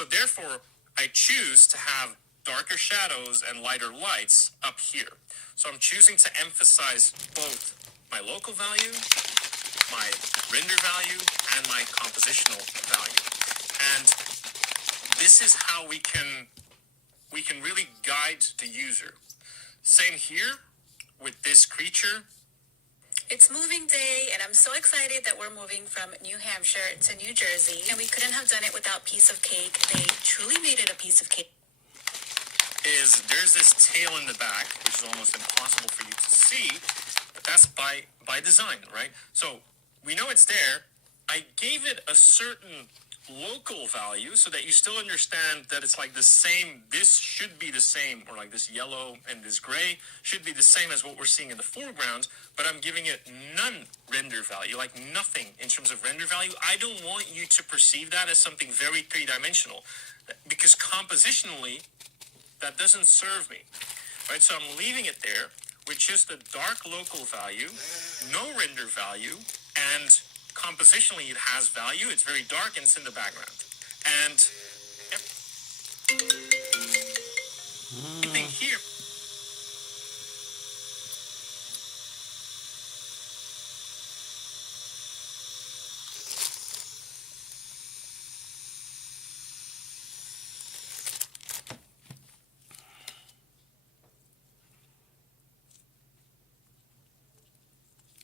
So therefore, I choose to have darker shadows and lighter lights up here. So I'm choosing to emphasize both my local value, my render value, and my compositional value. And this is how we can really guide the user. Same here with this creature. It's moving day, and I'm so excited that we're moving from New Hampshire to New Jersey, and we couldn't have done it without Piece of Cake. They truly made it a piece of cake. There's this tail in the back, which is almost impossible for you to see, but that's by design, right? So we know it's there. I gave it a certain local value so that you still understand that it's like the same. This should be the same, or like this yellow and this gray should be the same as what we're seeing in the foreground, but I'm giving it none render value, like nothing in terms of render value. I don't want you to perceive that as something very three-dimensional, because compositionally that doesn't serve me, right? So I'm leaving it there with just a dark local value, no render value, and compositionally it has value. It's very dark and it's in the background. And everything here.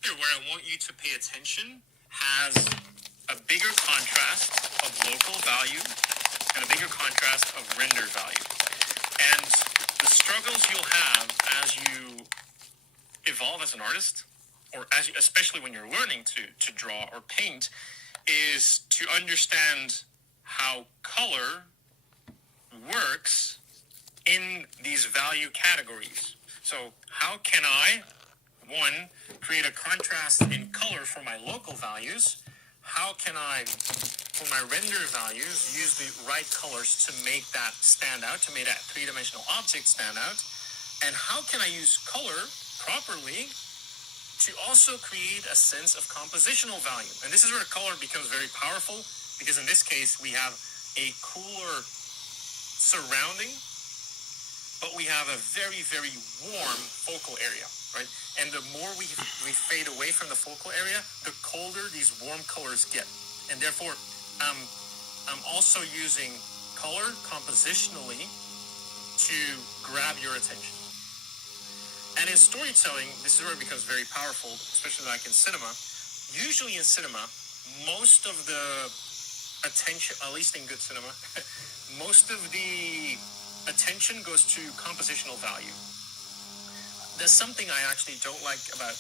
Where I want you to pay attention has a bigger contrast of local value and a bigger contrast of render value. And the struggles you'll have as you evolve as an artist, or especially when you're learning to draw or paint, is to understand how color works in these value categories. So how can I, one, create a contrast in color for my local values? How can I, for my render values, use the right colors to make that stand out, to make that three-dimensional object stand out? And how can I use color properly to also create a sense of compositional value? And this is where color becomes very powerful, because in this case, we have a cooler surrounding, but we have a very, very warm focal area, right? And the more we fade away from the focal area, the colder these warm colors get. And therefore, I'm also using color compositionally to grab your attention. And in storytelling, this is where it becomes very powerful, especially like in cinema. Usually in cinema, most of the attention, at least in good cinema, most of the attention goes to compositional value. There's something I actually don't like about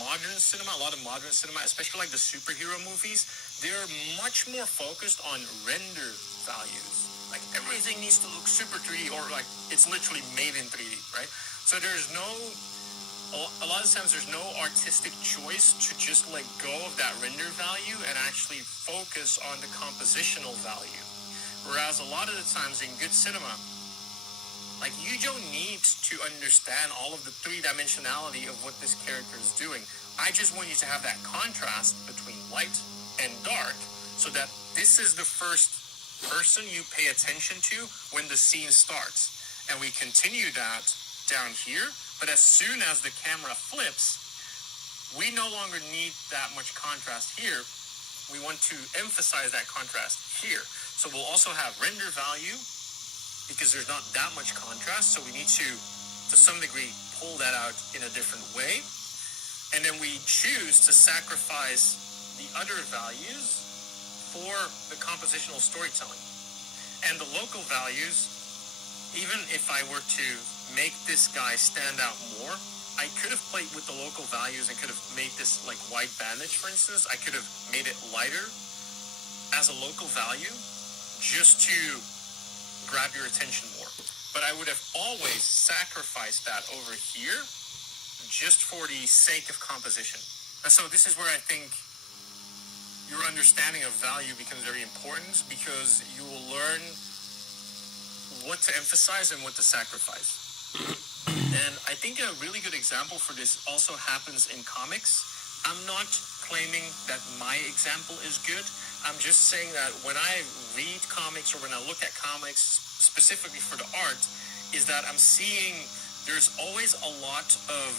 modern cinema, a lot of modern cinema, especially like the superhero movies. They're much more focused on render values. Like everything needs to look super 3D, or like it's literally made in 3D, right? So there's a lot of times there's no artistic choice to just let go of that render value and actually focus on the compositional value. Whereas a lot of the times in good cinema, like, you don't need to understand all of the three-dimensionality of what this character is doing. I just want you to have that contrast between light and dark, so that this is the first person you pay attention to when the scene starts. And we continue that down here, but as soon as the camera flips, we no longer need that much contrast here. We want to emphasize that contrast here. So we'll also have render value, because there's not that much contrast, so we need to some degree, pull that out in a different way. And then we choose to sacrifice the other values for the compositional storytelling. And the local values, even if I were to make this guy stand out more, I could have played with the local values and could have made this like white bandage, for instance. I could have made it lighter as a local value just to grab your attention more. But I would have always sacrificed that over here just for the sake of composition. And so this is where I think your understanding of value becomes very important, because you will learn what to emphasize and what to sacrifice. And I think a really good example for this also happens in comics. I'm not claiming that my example is good. I'm just saying that when I read comics comics, or when I look at comics specifically for the art, is that I'm seeing there's always a lot of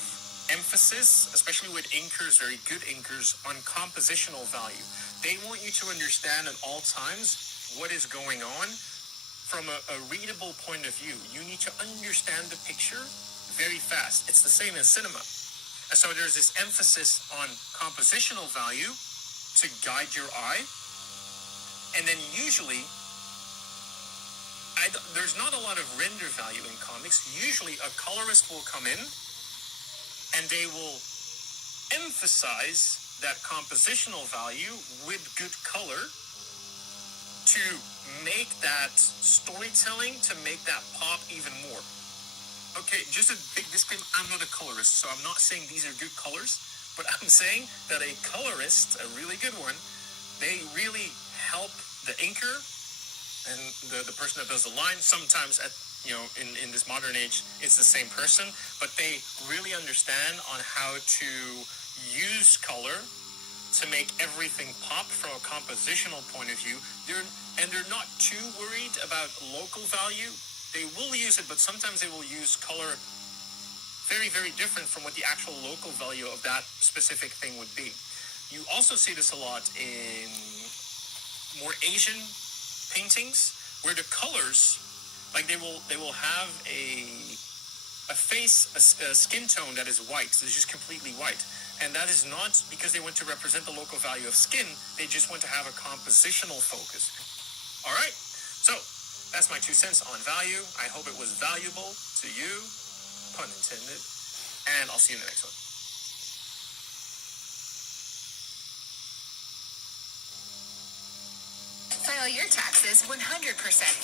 emphasis, especially with inkers, very good inkers, on compositional value. They want you to understand at all times what is going on from a readable point of view. You need to understand the picture very fast. It's the same in cinema. And so there's this emphasis on compositional value to guide your eye. And then usually, there's not a lot of render value in comics. Usually a colorist will come in and they will emphasize that compositional value with good color to make that storytelling, to make that pop even more. Okay, just a big disclaimer, I'm not a colorist, so I'm not saying these are good colors, but I'm saying that a colorist, a really good one, they really help the inker and the person that does the line. Sometimes in this modern age, it's the same person, but they really understand on how to use color to make everything pop from a compositional point of view. They're not too worried about local value. They will use it, but sometimes they will use color very, very different from what the actual local value of that specific thing would be. You also see this a lot in more Asian paintings, where the colors, like they will have a face, a skin tone that is white. So it's just completely white. And that is not because they want to represent the local value of skin. They just want to have a compositional focus. All right. So that's my 2 cents on value. I hope it was valuable to you, pun intended. And I'll see you in the next one. File your taxes 100%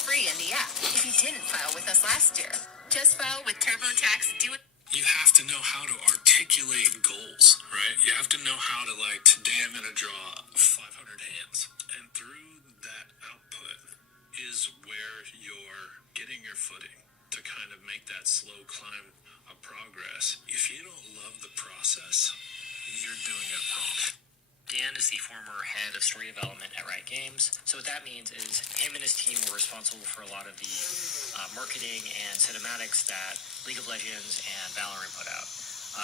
free in the app if you didn't file with us last year. Just file with TurboTax. Do it. You have to know how to articulate goals, right? You have to know how to, like, today I'm going to draw 500 hands. And through that output is where you're getting your footing to kind of make that slow climb of progress. If you don't love the process, you're doing it wrong. Dan is the former head of story development at Riot Games. So what that means is him and his team were responsible for a lot of the marketing and cinematics that League of Legends and Valorant put out.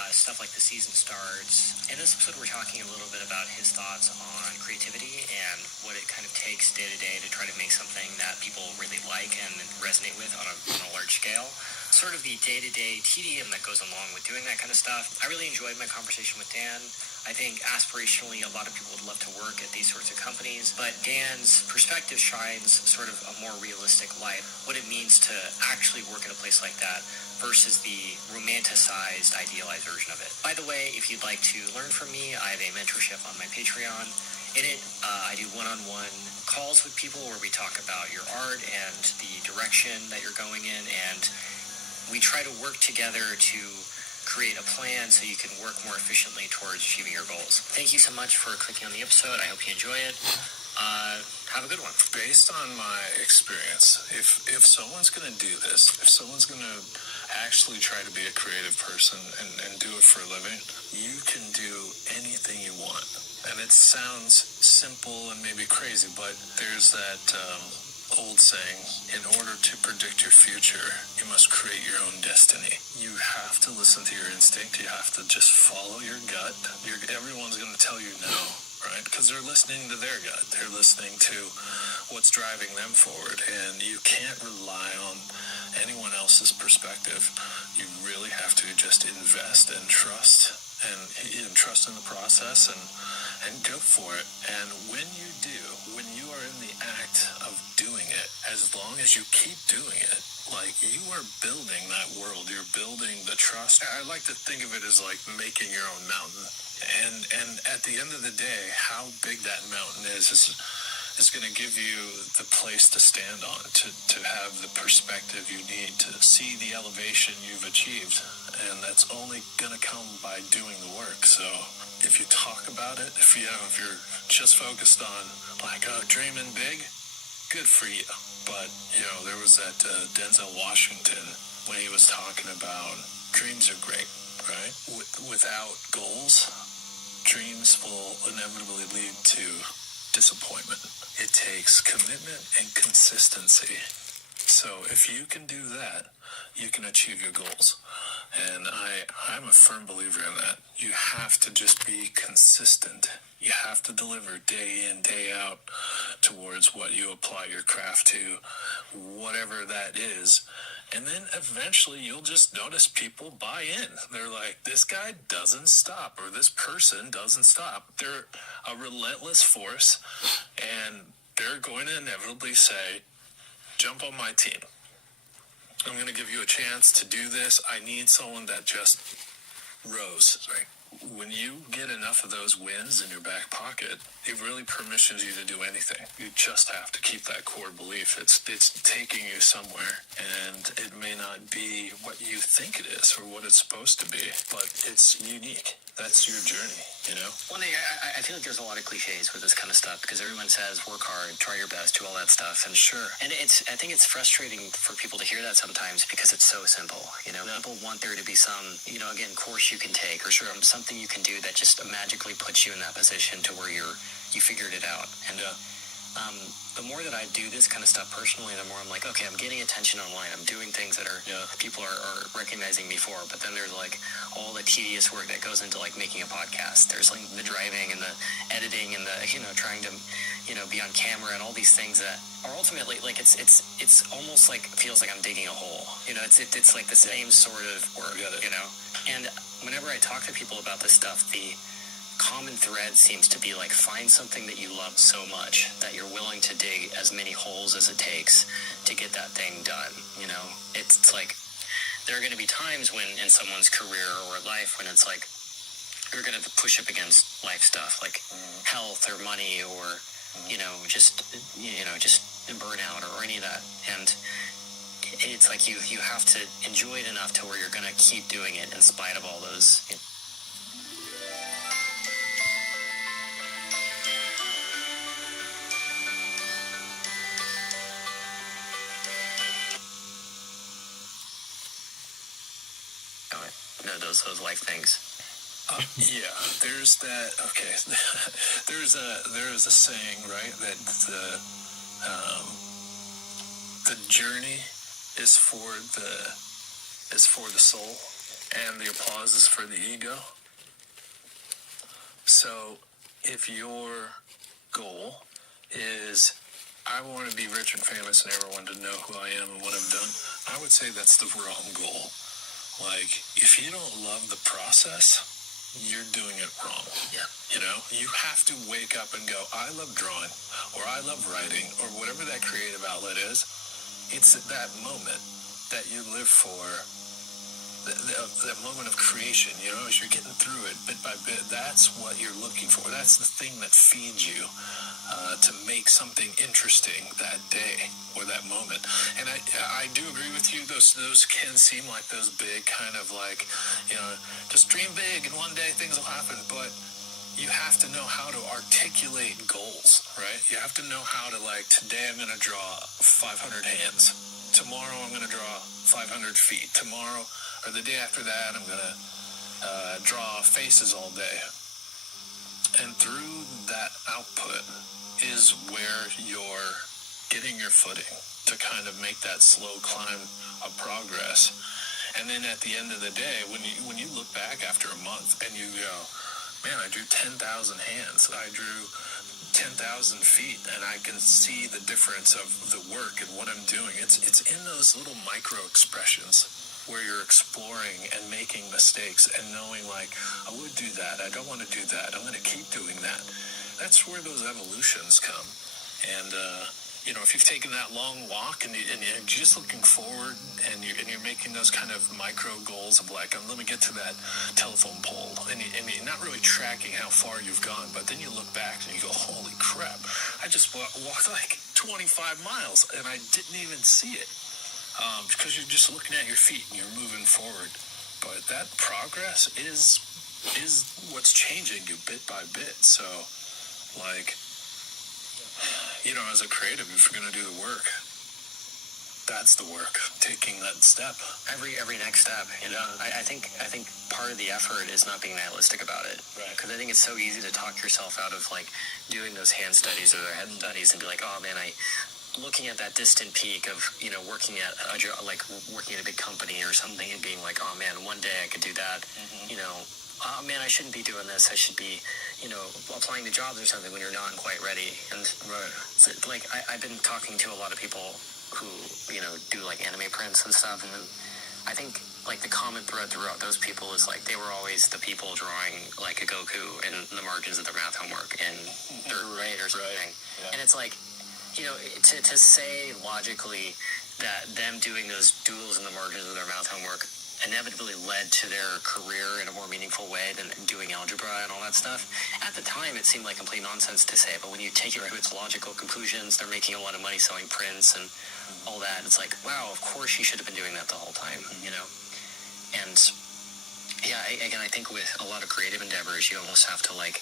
Stuff like the season starts. In this episode, we're talking a little bit about his thoughts on creativity and what it kind of takes day to day to try to make something that people really like and resonate with on a large scale. Sort of the day-to-day tedium that goes along with doing that kind of stuff. I really enjoyed my conversation with Dan. I think aspirationally, a lot of people would love to work at these sorts of companies, but Dan's perspective shines sort of a more realistic light, what it means to actually work at a place like that versus the romanticized, idealized version of it. By the way, if you'd like to learn from me, I have a mentorship on my Patreon. In it, I do one-on-one calls with people where we talk about your art and the direction that you're going in, and we try to work together to create a plan so you can work more efficiently towards achieving your goals. Thank you so much for clicking on the episode. I hope you enjoy it. Have a good one. Based on my experience, if someone's going to do this, if someone's going to actually try to be a creative person and do it for a living, you can do anything you want. And it sounds simple and maybe crazy, but there's that old saying, in order to predict your future, you must create your own destiny. You have to listen to your instinct. You have to just follow your gut. Everyone's going to tell you no, right? Because they're listening to their gut. They're listening to what's driving them forward. And you can't rely on anyone else's perspective. You really have to just invest and trust in the process and go for it. And when you do, when you are in the act of doing it, as long as you keep doing it, like, you are building that world, you're building the trust. I like to think of it as like making your own mountain. And at the end of the day, how big that mountain is going to give you the place to stand on, to have the perspective you need to see the elevation you've achieved. And that's only going to come by doing the work. So if you talk about it, if you're just focused on, like, dreaming big, good for you. But, there was that Denzel Washington when he was talking about dreams are great, right? Without goals, dreams will inevitably lead to disappointment. It takes commitment and consistency. So if you can do that, you can achieve your goals. And I'm a firm believer in that. You have to just be consistent. You have to deliver day in, day out towards what you apply your craft to, whatever that is. And then eventually you'll just notice people buy in. They're like, this guy doesn't stop, or this person doesn't stop. They're a relentless force, and they're going to inevitably say, jump on my team. I'm going to give you a chance to do this. I need someone that just rose. Right? When you get enough of those wins in your back pocket, it really permissions you to do anything. You just have to keep that core belief. It's taking you somewhere, and it may not be what you think it is or what it's supposed to be, but it's unique. That's your journey, you know? One thing, I feel like there's a lot of cliches with this kind of stuff because everyone says work hard, try your best, do all that stuff. And Sure. And I think it's frustrating for people to hear that sometimes because it's so simple. You know, people want there to be some, you know, again, course you can take or something you can do that just magically puts you in that position to where you figured it out. And the more that I do this kind of stuff personally, the more I'm like, okay, I'm getting attention online. I'm doing things that people are recognizing me for. But then there's like all the tedious work that goes into like making a podcast. There's like the driving and the editing and the, you know, trying to, you know, be on camera and all these things that are ultimately like, it's almost like, feels like I'm digging a hole. You know, it's like the same sort of work, you know? And whenever I talk to people about this stuff, the common thread seems to be like, find something that you love so much that you're willing to dig as many holes as it takes to get that thing done. You know, it's like there are going to be times when in someone's career or life when it's like you're going to push up against life stuff like health or money or just burnout or any of that. And it's like you have to enjoy it enough to where you're going to keep doing it in spite of all those. Those life things. Yeah, there's that. Okay, there is a saying, right, that the journey is for the soul, and the applause is for the ego. So, if your goal is, I want to be rich and famous and everyone to know who I am and what I've done, I would say that's the wrong goal. Like, if you don't love the process, you're doing it wrong. Yeah. You know, you have to wake up and go, I love drawing, or I love writing, or whatever that creative outlet is. It's that moment that you live for, that moment of creation, you know, as you're getting through it bit by bit. That's what you're looking for. That's the thing that feeds you to make something interesting that day or that moment. And I do agree with you. Those can seem like those big kind of like, you know, just dream big and one day things will happen. But you have to know how to articulate goals, right? You have to know how to, like, today I'm going to draw 500 hands. Tomorrow I'm going to draw 500 feet. Tomorrow or the day after that I'm going to draw faces all day. And through that output is where you're getting your footing to kind of make that slow climb of progress. And then at the end of the day, when you look back after a month and you go, man, I drew 10,000 hands, I drew 10,000 feet, and I can see the difference of the work and what I'm doing. It's in those little micro expressions where you're exploring and making mistakes and knowing, like, I would do that, I don't want to do that, I'm going to keep doing that. That's where those evolutions come. And you know, if you've taken that long walk and you're just looking forward and you're making those kind of micro goals of like, let me get to that telephone pole, and you're not really tracking how far you've gone, but then you look back and you go, holy crap, I just walked like 25 miles and I didn't even see it, because you're just looking at your feet and you're moving forward. But that progress is what's changing you bit by bit. So, like, you know, as a creative, if you're going to do the work, that's the work, taking that step. Every next step, you know. I think part of the effort is not being nihilistic about it, Right. because I think it's so easy to talk yourself out of like doing those hand studies or their head studies and be like, oh man, looking at that distant peak of, you know, working at a job, like working at a big company or something, and being like, oh man, one day I could do that. You know, oh man, I shouldn't be doing this. I should be, you know, applying to jobs or something when you're not quite ready. And Right. so, like I've been talking to a lot of people who, you know, do like anime prints and stuff, and I think like the common thread throughout those people is like they were always the people drawing like a Goku in the margins of their math homework in third grade or something. Right. Yeah. And it's like, you know, to say logically that them doing those duels in the margins of their math homework inevitably led to their career in a more meaningful way than doing algebra and all that stuff. At the time, it seemed like complete nonsense to say, but when you take it to its logical conclusions, they're making a lot of money selling prints and all that. It's like, wow, of course you should have been doing that the whole time, you know? And yeah, again, I think with a lot of creative endeavors, you almost have to like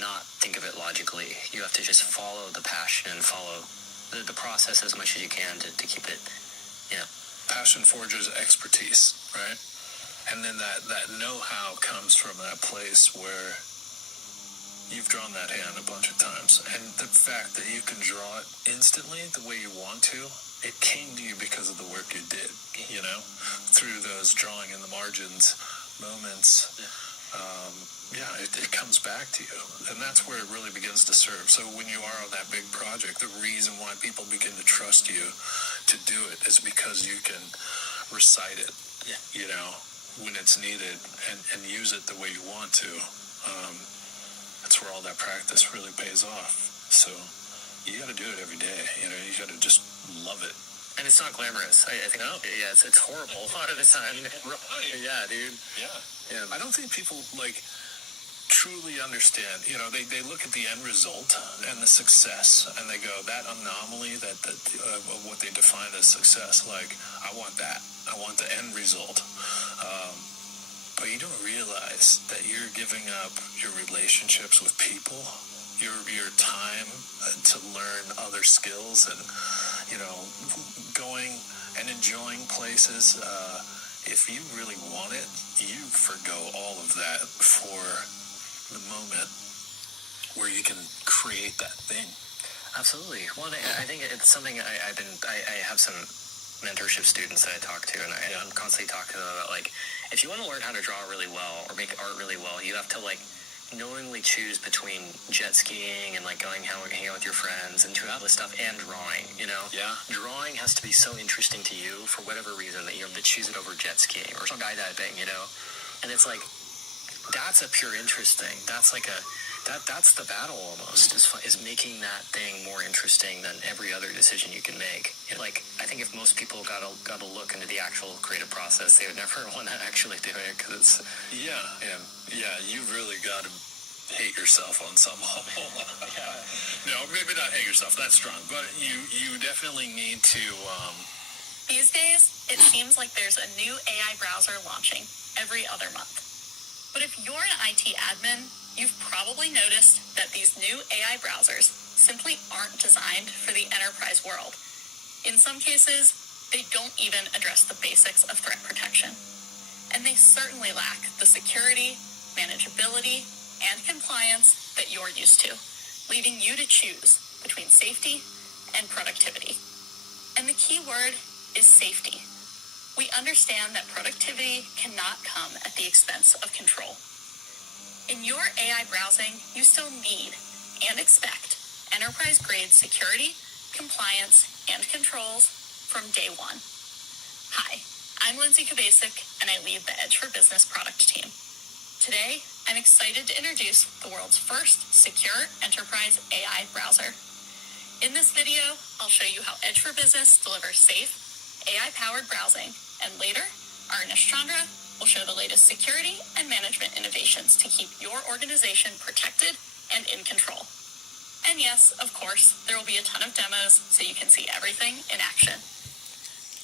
not think of it logically. You have to just follow the passion and follow the process as much as you can to keep it, you know. Passion forges expertise, right? And then that know-how comes from that place where you've drawn that hand a bunch of times. And the fact that you can draw it instantly the way you want to, it came to you because of the work you did, you know, through those drawing in the margins moments. It comes back to you, and that's where it really begins to serve. So when you are on that big project, the reason why people begin to trust you to do it is because you can recite it, you know, when it's needed, and use it the way you want to. That's where all that practice really pays off. So you got to do it every day. You know, you got to just love it. And it's not glamorous. I think, yeah, it's horrible a lot of the time. Right. Yeah, dude. Yeah. I don't think people like truly understand. You know, they look at the end result and the success, and they go, that anomaly that what they define as success. Like, I want that. I want the end result. But you don't realize that you're giving up your relationships with people, your time to learn other skills, and, you know, going and enjoying places. If you really want it, you forgo all of that for the moment where you can create that thing. Absolutely. Well, I think it's something I have some mentorship students that I talk to, and I'm constantly talking to them about, like, if you want to learn how to draw really well or make art really well, you have to, like, knowingly choose between jet skiing and like hang out with your friends and do all this stuff and drawing, you know? Yeah. Drawing has to be so interesting to you for whatever reason that you have to choose it over jet skiing or skydiving, you know? And it's like, that's a pure interest thing. That's like that's the battle almost, is making that thing more interesting than every other decision you can make. Like, I think if most people got to look into the actual creative process, they would never want to actually do it, because it's... Yeah, you really got to hate yourself on some level. No, maybe not hate yourself, that's strong, but you definitely need to... These days, it seems like there's a new AI browser launching every other month. But if you're an IT admin, you've probably noticed that these new AI browsers simply aren't designed for the enterprise world. In some cases, they don't even address the basics of threat protection. And they certainly lack the security, manageability, and compliance that you're used to, leaving you to choose between safety and productivity. And the key word is safety. We understand that productivity cannot come at the expense of control. In your AI browsing, you still need and expect enterprise-grade security, compliance, and controls from day one. Hi, I'm Lindsay Kubasik, and I lead the Edge for Business product team. Today, I'm excited to introduce the world's first secure enterprise AI browser. In this video, I'll show you how Edge for Business delivers safe, AI-powered browsing, and later, Arnish Chandra will show the latest security and management innovations to keep your organization protected and in control. And yes, of course, there will be a ton of demos so you can see everything in action.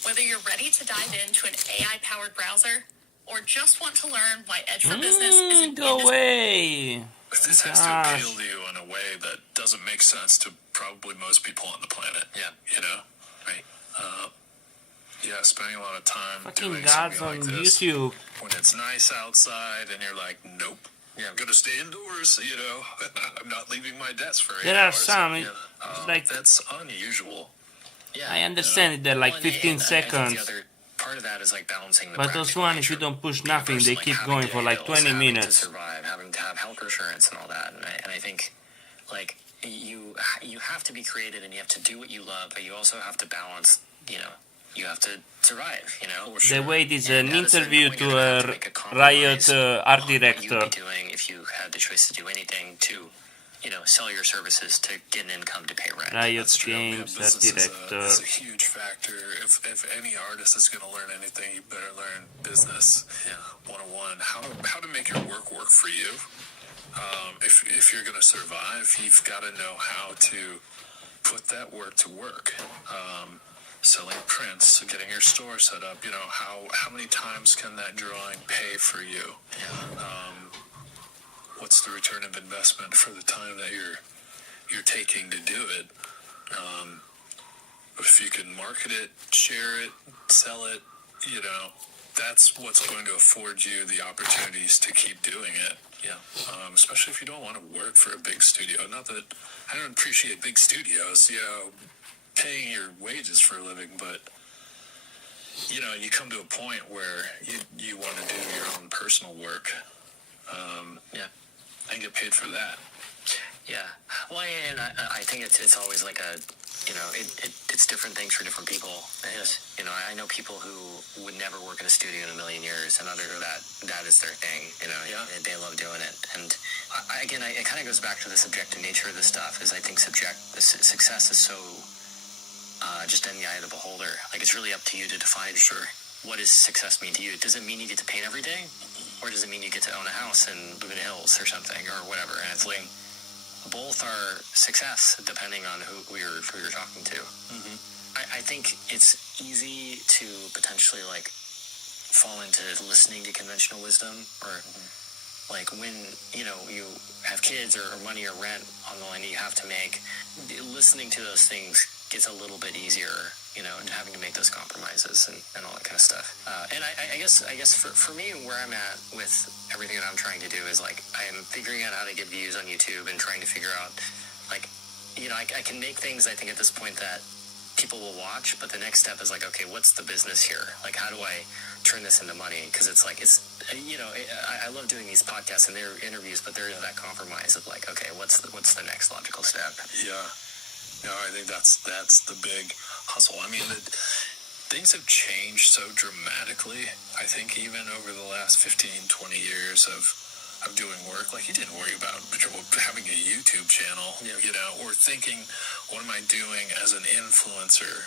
Whether you're ready to dive into an AI-powered browser or just want to learn why Edge for Business is an Go away. This has to appeal to you in a way that doesn't make sense to probably most people on the planet. Yeah. You know? Right. spending a lot of time Fucking doing gods something on like this YouTube. when it's nice outside and you're like, nope, I'm gonna stay indoors. I'm not leaving my desk for 8 There are hours. some, it's like, That's unusual. Yeah. I understand they're like Well, and 15 I think seconds. the other part of that is like balancing the But those practical one, if you nature don't push of being a nothing, person, they like keep having going to for pay like bills, 20 having minutes. to survive, having to have health insurance and all that. And I think like you have to be creative and you have to do what you love, but you also have to balance. You have to survive. The way it is And an at a certain interview point, to you're gonna have a to make a compromise Riot art on what director. you'd be doing if you had the choice to do anything to, sell your services to get an income to pay rent. Riot That's true. Games art business director. is a huge factor. If any artist is going to learn anything, you better learn business 101. How to make your work for you. If you're going to survive, you've got to know how to put that work to work. Selling prints, getting your store set up. How many times can that drawing pay for you? What's the return of investment for the time that you're taking to do it? If you can market it, share it, sell it, that's what's going to afford you the opportunities to keep doing it. Especially if you don't want to work for a big studio. Not that I don't appreciate big studios, paying your wages for a living, but you come to a point where you want to do your own personal work. And get paid for that. Yeah. Well, and I think it's always like it's different things for different people. I know people who would never work in a studio in a million years, and that is their thing. They love doing it. And it kind of goes back to the subjective nature of this stuff. Is I think success is so just in the eye of the beholder. Like it's really up to you to define. Sure. What does success mean to you? Does it mean you get to paint every day? Or does it mean you get to own a house in Laguna Hills or something or whatever? And it's like both are success depending on who you're talking to. Mm-hmm. I think it's easy to potentially like fall into listening to conventional wisdom or like when you have kids or money or rent on the line you have to make. Listening to those things gets a little bit easier. And having to make those compromises and all that kind of stuff. And I guess for me, where I'm at with everything that I'm trying to do is like I'm figuring out how to get views on YouTube and trying to figure out like, I can make things I think at this point that people will watch, but the next step is like, okay, what's the business here? Like, how do I turn this into money? Because it's like, I love doing these podcasts and their interviews, but there is that compromise of like, okay, what's the next logical step? Yeah. No, I think that's the big hustle. I mean, things have changed so dramatically. I think even over the last 15, 20 years of doing work, like you didn't worry about having a YouTube channel, or thinking, what am I doing as an influencer,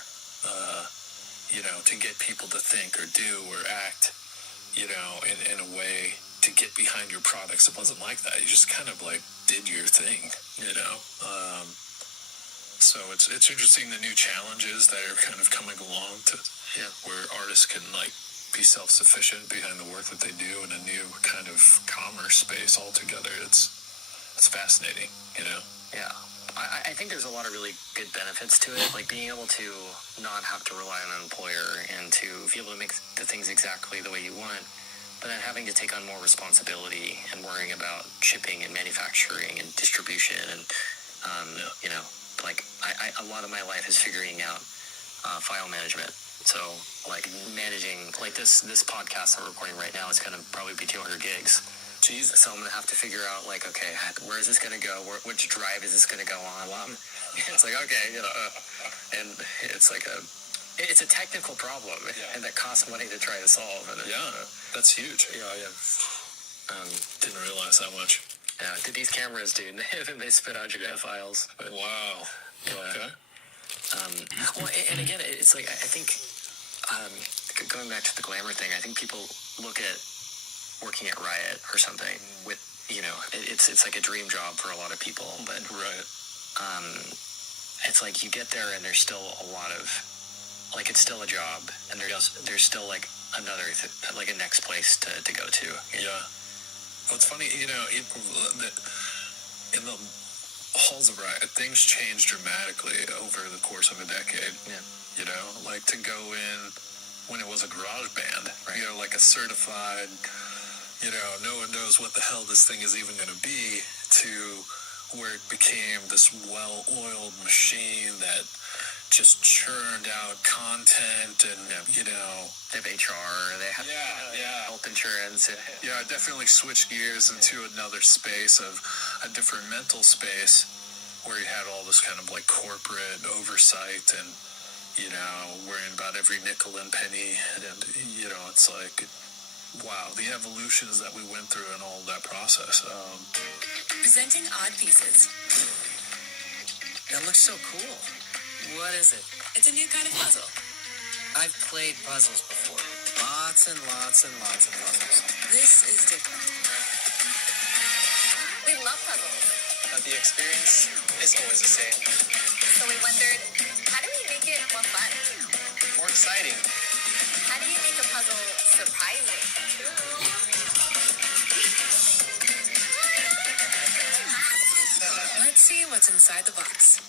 to get people to think or do or act, in a way to get behind your products. It wasn't like that. You just kind of like did your thing, So it's interesting the new challenges that are kind of coming along to where artists can like be self-sufficient behind the work that they do in a new kind of commerce space altogether. It's fascinating, Yeah. I think there's a lot of really good benefits to it, like being able to not have to rely on an employer and to be able to make the things exactly the way you want, but then having to take on more responsibility and worrying about shipping and manufacturing and distribution and, like a lot of my life is figuring out file management. So like managing like this podcast I'm recording right now is going to probably be 200 gigs. Jeez. So I'm going to have to figure out like, okay, where is this going to go? Which drive is this going to go on? It's like, okay, and it's like it's a technical problem and that costs money to try to solve. And that's huge. Didn't realize that much. These cameras, dude, they spit out your files. But, wow. Okay. Well, and again, it's like, I think, going back to the glamour thing, I think people look at working at Riot or something with, it's like a dream job for a lot of people, but right. It's like you get there and there's still a lot of, like, it's still a job, and there's still like another, like a next place to go to. Yeah. Well, it's funny, in the halls of Riot, things changed dramatically over the course of a decade. Yeah. Like to go in when it was a garage band, like a certified, no one knows what the hell this thing is even going to be, to where it became this well-oiled machine that just churned out content and, They have HR, they have health insurance. Yeah, I definitely switched gears into another space of a different mental space where you had all this kind of like corporate oversight and, worrying about every nickel and penny. And, it's like, wow, the evolutions that we went through and all that process. Presenting Odd Pieces. That looks so cool. What is it? It's a new kind of puzzle. I've played puzzles before. Lots and lots and lots of puzzles. This is different. We love puzzles, But the experience is always the same. so we wondered, how do we make it more fun? More exciting. How do you make a puzzle surprising? Let's see what's inside the box.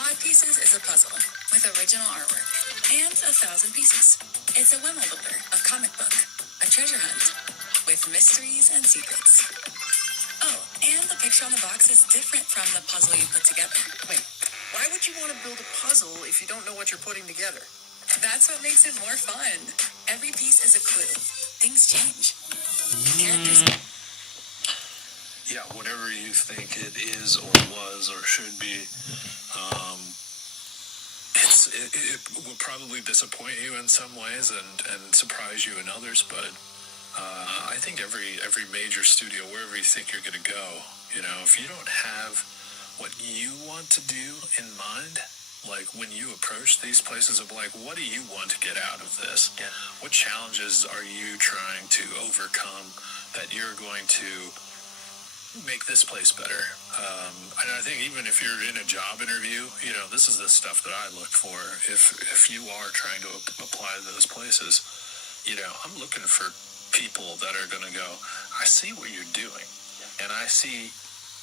Odd Pieces is a puzzle with original artwork and 1,000 pieces. It's a Wimble Builder, a comic book, a treasure hunt with mysteries and secrets. Oh, and the picture on the box is different from the puzzle you put together. Wait, why would you want to build a puzzle if you don't know what you're putting together? That's what makes it more fun. Every piece is a clue. Things change. Characters. Yeah, whatever you think it is or was or should be, it will probably disappoint you in some ways and surprise you in others, but I think every major studio, wherever you think you're going to go, if you don't have what you want to do in mind, like when you approach these places of like, what do you want to get out of this? Yeah. What challenges are you trying to overcome that you're going to make this place better? And I think even if you're in a job interview, this is the stuff that I look for. If you are trying to apply to those places, I'm looking for people that are going to go, I see what you're doing, and I see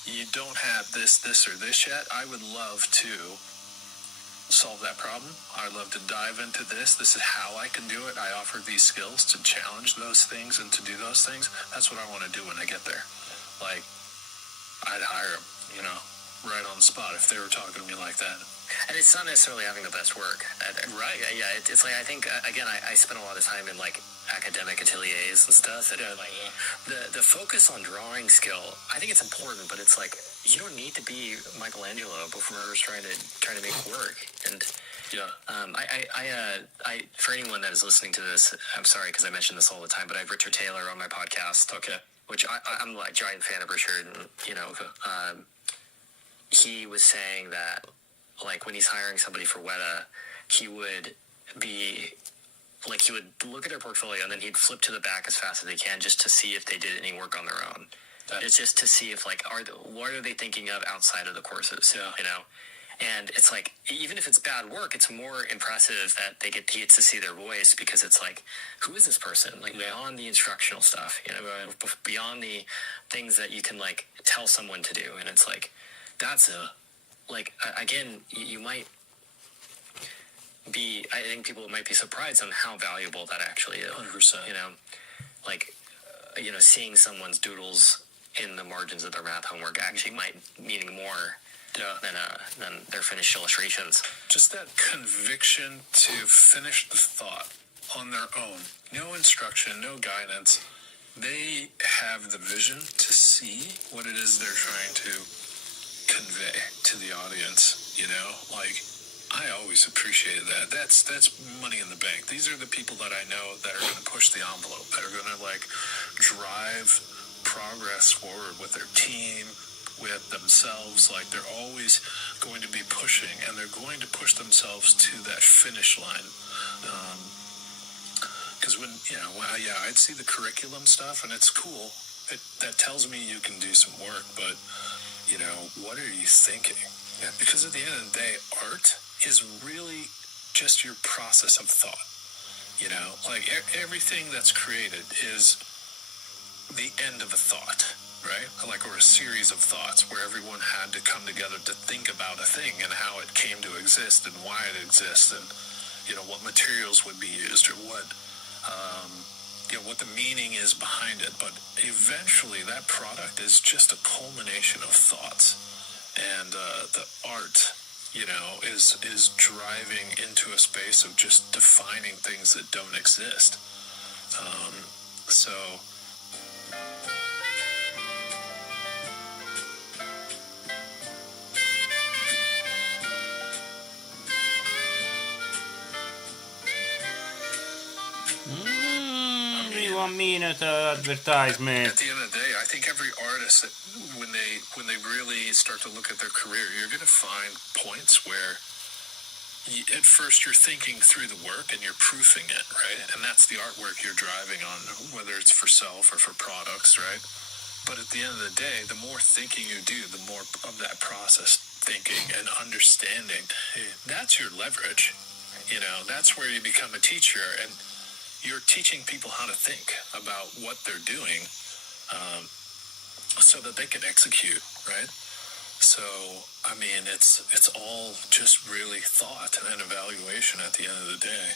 you don't have this or this yet. I would love to solve that problem. I'd love to dive into this. This is how I can do it. I offer these skills to challenge those things and to do those things. That's what I want to do when I get there. Like, I'd hire them, right on the spot if they were talking to me like that. And it's not necessarily having the best work. Right. Yeah, it's like, I think, again, I spent a lot of time in, like, academic ateliers and stuff. And, the focus on drawing skill, I think it's important, but it's like, you don't need to be Michelangelo before trying to make work. And I for anyone that is listening to this, I'm sorry because I mention this all the time, but I have Richard Taylor on my podcast. Okay. Which I'm like a giant fan of Richard. And, he was saying that, like, when he's hiring somebody for Weta, he would look at their portfolio and then he'd flip to the back as fast as they can just to see if they did any work on their own. It's just to see if, like, what are they thinking of outside of the courses, And it's like, even if it's bad work, it's more impressive that they get to see their voice, because it's like, who is this person? Like, beyond the instructional stuff, beyond the things that you can, like, tell someone to do. And it's like, that's again, you might be, I think people might be surprised on how valuable that actually is. 100%. Seeing someone's doodles in the margins of their math homework actually might meaning more than their finished illustrations. Just that conviction to finish the thought on their own. No instruction, no guidance. They have the vision to see what it is they're trying to convey to the audience, I always appreciated that. That's money in the bank. These are the people that I know that are going to push the envelope, that are going to, like, drive progress forward with their team, with themselves. Like, they're always going to be pushing, and they're going to push themselves to that finish line. Because I'd see the curriculum stuff, and it's cool. That tells me you can do some work, but, what are you thinking? Yeah, because at the end of the day, art is really just your process of thought. Like, everything that's created is the end of a thought, right? Or a series of thoughts where everyone had to come together to think about a thing and how it came to exist and why it exists. And, what materials would be used, or what the meaning is behind it. But eventually that product is just a culmination of thoughts, and the art, is driving into a space of just defining things that don't exist. So We 1 minute advertisement. at the end of the day, I think every artist, that when they really start to look at their career, you're going to find points where at first you're thinking through the work and you're proofing it, right? And that's the artwork you're driving on, whether it's for self or for products, right? But at the end of the day, the more thinking you do, the more of that process thinking and understanding, that's your leverage. That's where you become a teacher, and you're teaching people how to think about what they're doing, so that they can execute, right? So, I mean, it's all just really thought and evaluation at the end of the day,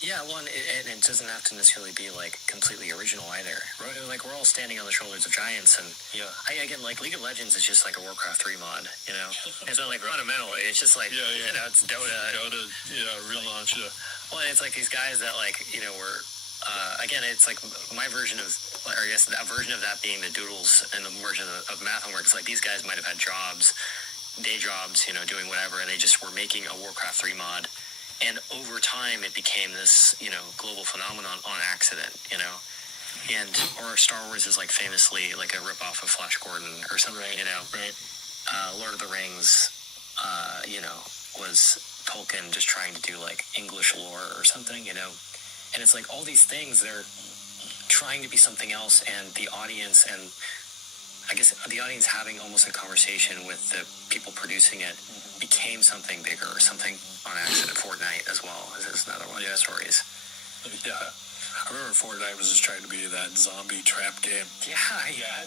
Yeah, well, and it doesn't have to necessarily be like completely original either. Right. Like we're all standing on the shoulders of giants, and Yeah. again, like League of Legends is just like a Warcraft 3 mod. It's not like fundamentally. It's just like it's Dota. Dota, relaunch, Well, it's like these guys that were. Again, it's like my version of, or I guess a version of that being the Doodles and the version of Math Homework. It's like these guys might have had jobs, day jobs, doing whatever, and they just were making a Warcraft 3 mod. And over time, it became this, global phenomenon on accident, or Star Wars is like famously like a ripoff of Flash Gordon or something, Right. Lord of the Rings, was Tolkien just trying to do like English lore or something, and it's like all these things, they're trying to be something else, and the audience, and I guess the audience having almost a conversation with the people producing it became something bigger, or something on accident. Fortnite as well is another one of the stories. Yeah. I remember Fortnite was just trying to be that zombie trap game. Yeah.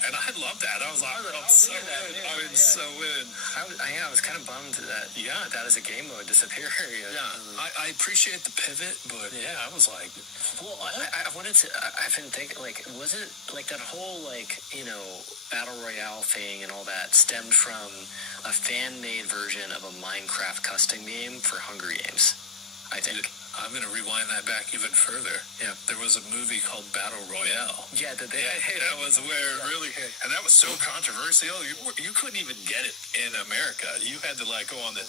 And I loved that. I was like, I'm so in. I'm so in. I was kind of bummed that that as a game mode disappeared. Yeah. I appreciate the pivot, but yeah, I was like, Well, I wanted to. I've been thinking, like, was it like that whole battle royale thing and all that stemmed from a fan-made version of a Minecraft custom game for Hunger Games? I think. I'm going to rewind that back even further. Yeah, there was a movie called Battle Royale. Yeah, that was where really, and that was so controversial. You couldn't even get it in America. You had to go on the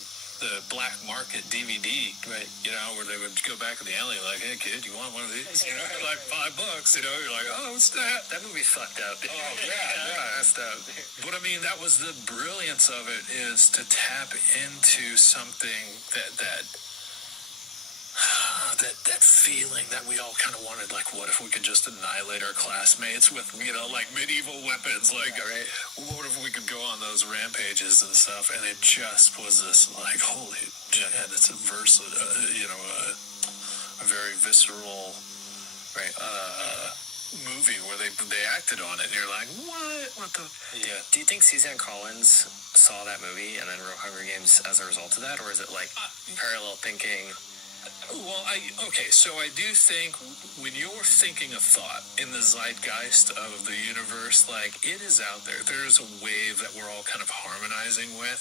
black market DVD, right? Where they would go back in the alley like, "Hey kid, you want one of these?" Like $5. You're like, "Oh, what's that?" That movie's fucked up. Oh yeah, messed up. But I mean, that was the brilliance of it, is to tap into something that feeling that we all kind of wanted, like, what if we could just annihilate our classmates with, medieval weapons, what if we could go on those rampages and stuff, and it just was this, holy shit, it's a a very visceral, right, movie where they acted on it, and you're like, what the? Yeah. Do you think Suzanne Collins saw that movie and then wrote Hunger Games as a result of that, or is it parallel thinking? Well, so I do think when you're thinking a thought in the zeitgeist of the universe, it is out there. There's a wave that we're all kind of harmonizing with,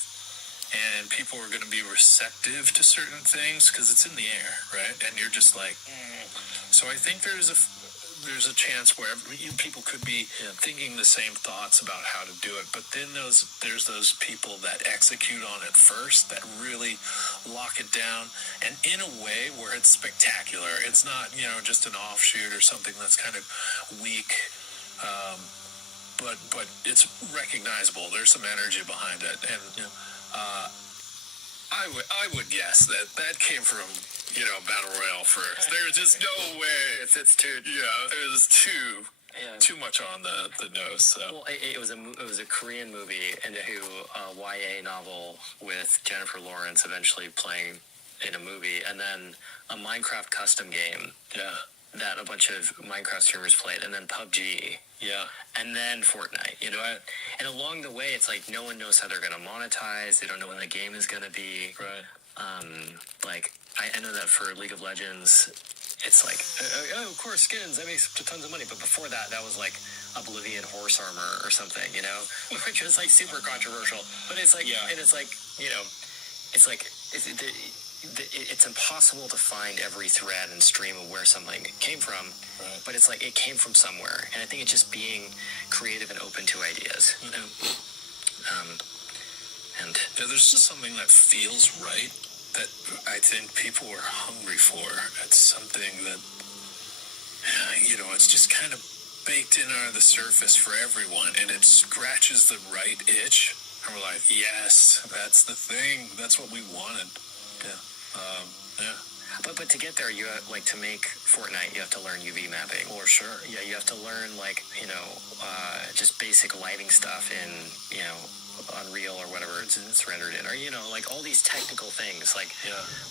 and people are going to be receptive to certain things because it's in the air, right? And you're just like, So I think there's a chance where people could be thinking the same thoughts about how to do it, but then there's those people that execute on it first, that really lock it down, and in a way where it's spectacular. It's not just an offshoot or something that's kind of weak, but it's recognizable. There's some energy behind it, and I would guess that came from Battle Royale first. There's just no way. It's too. Yeah, it was too much on the nose. So. Well, it was a Korean movie into a YA novel with Jennifer Lawrence eventually playing in a movie, and then a Minecraft custom game. Yeah. That a bunch of Minecraft streamers played, and then PUBG. Yeah. And then Fortnite, Right. And along the way, it's like no one knows how they're going to monetize. They don't know when the game is going to be. Right. I know that for League of Legends, it's like, oh, of course, skins, that makes tons of money. But before that, that was like Oblivion horse armor or something, you know, which was like super controversial. But it's like, and it's like, you know, it's like, it's impossible to find every thread and stream of where something came from, Right. but it's like it came from somewhere. And I think it's just being creative and open to ideas, you know. And Yeah, there's just something that feels right that I think people are hungry for. It's something that, you know, it's just kind of baked in under the surface for everyone, and it scratches the right itch. And we're like, yes, that's the thing. That's what we wanted. Yeah. Yeah. But to get there, you have, like, to make Fortnite, you have to learn UV mapping. For sure. Yeah, you have to learn, like, you know, just basic lighting stuff in, you know, Unreal or whatever it's rendered in, or, you know, like all these technical things, like,